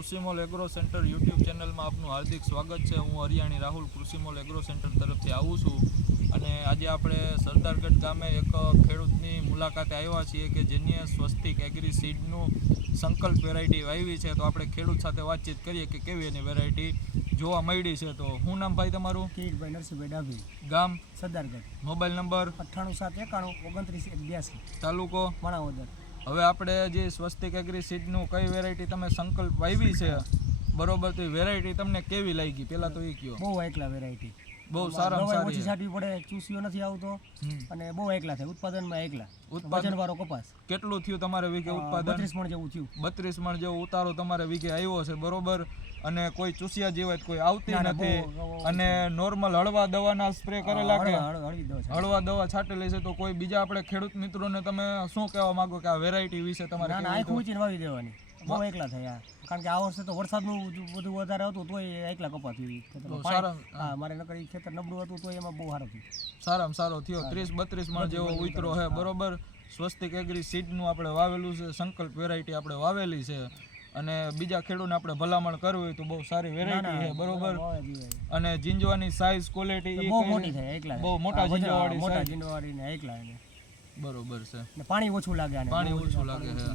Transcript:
કૃષિમોલ agro centre YouTube ચેનલમાં આપનું હાર્દિક સ્વાગત છે। હું હરિયાણી રાહુલ કૃષિમોલ એગ્રો સેન્ટર તરફથી આવું છું અને આજે આપણે સરદારગઢ ગામે એક ખેડૂતની મુલાકાતે આવ્યા છીએ કે જેની સ્વસ્તિક એગ્રી સીડનું સંકલ્પ વેરાયટી વાવી છે। તો આપણે ખેડૂત સાથે વાતચીત કરીએ કે કેવી એની વેરાયટી જોવા મળી છે। તો શું નામ ભાઈ તમારું? કિરીટભાઈ નરસિંહભાઈ ડાભી, ગામ સરદારગઢ, મોબાઈલ નંબર 9871293182, તાલુકો માણાવદર। હવે આપણે જે સ્વસ્તિક એગ્રી સીડનું કઈ વેરાયટી તમે સંકલ્પ વાવી છે બરોબર, તો એ વેરાયટી તમને કેવી લાગી પહેલાં તો એ કહો। બહુ એકલા વેરાયટી, બહુ સારામાં સારી ઓછી છાંટવી પડે, ચૂસ્યો નથી આવતો અને બહુ એકલા થાય ઉત્પાદનમાં એકલા। વજનવાળો કપાસ કેટલું થયું તમારે વીઘે ઉત્પાદન? 32 મણ જેવું થયું। 32 મણ જેવો ઉતારો તમારે વીઘે આવ્યો છે બરોબર, અને કોઈ ચૂસિયા જીવાત કોઈ આવતી નથી અને નોર્મલ હળવા દવાના સ્પ્રે કરેલા કે હળવા દવા છાંટેલી છે? તો કોઈ બીજા આપણે ખેડૂત મિત્રોને તમે શું કહેવા માંગો કે આ વેરાયટી વિશે તમારે? આંખ ઊંચીને વાવી દેવાની, બહુ એકલા થયા, કારણ કે આ વર્ષે તો વરસાદનું બધું વધારે હતું તોય એકલા કપા થયું। હા, મારે નકરી ખેતર નબળું હતું તો એમાં બહુ સારું થયું, સારામાં સારો થયો। 30-32 મણ જેવો ઉતરો છે બરોબર। સ્વસ્તિક એગ્રી સીડનું આપણે વાવેલું છે, સંકલ્પ વેરાયટી આપણે વાવેલી છે અને બીજા ખેડૂતને આપણે ભલામણ કરવી હોય તો બહુ સારી વેરાયટી છે બરોબર। અને જીંજવાની સાઈઝ ક્વોલિટી બહુ મોટી થાય, એકલા બહુ મોટા જીંજવાવાળી જીંજવાળી ને એકલા બરોબર છે, પાણી ઓછું લાગે, પાણી ઓછું લાગે છે।